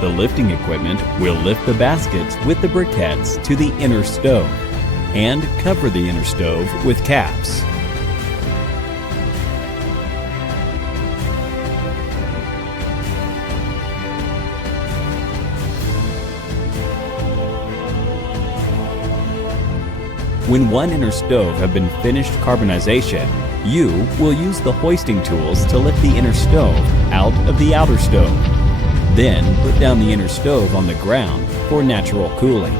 The lifting equipment will lift the baskets with the briquettes to the inner stove and cover the inner stove with caps. When one inner stove have been finished carbonization, you will use the hoisting tools to lift the inner stove out of the outer stove. Then put down the inner stove on the ground for natural cooling.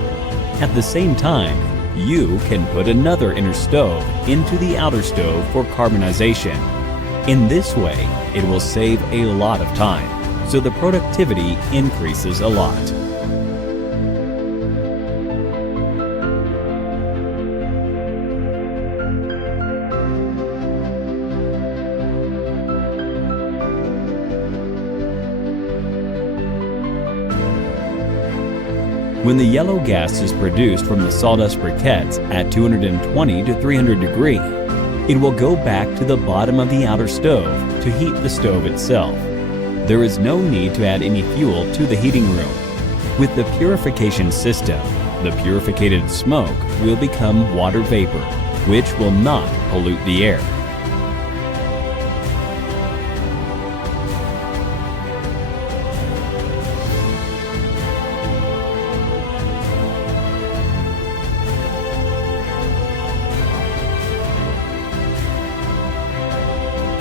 At the same time, you can put another inner stove into the outer stove for carbonization. In this way, it will save a lot of time, so the productivity increases a lot. When the yellow gas is produced from the sawdust briquettes at 220 to 300 degrees, it will go back to the bottom of the outer stove to heat the stove itself. There is no need to add any fuel to the heating room. With the purification system, the purified smoke will become water vapor, which will not pollute the air.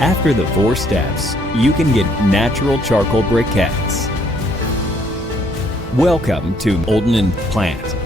After the 4 steps, you can get natural charcoal briquettes. Welcome to Olden Plant.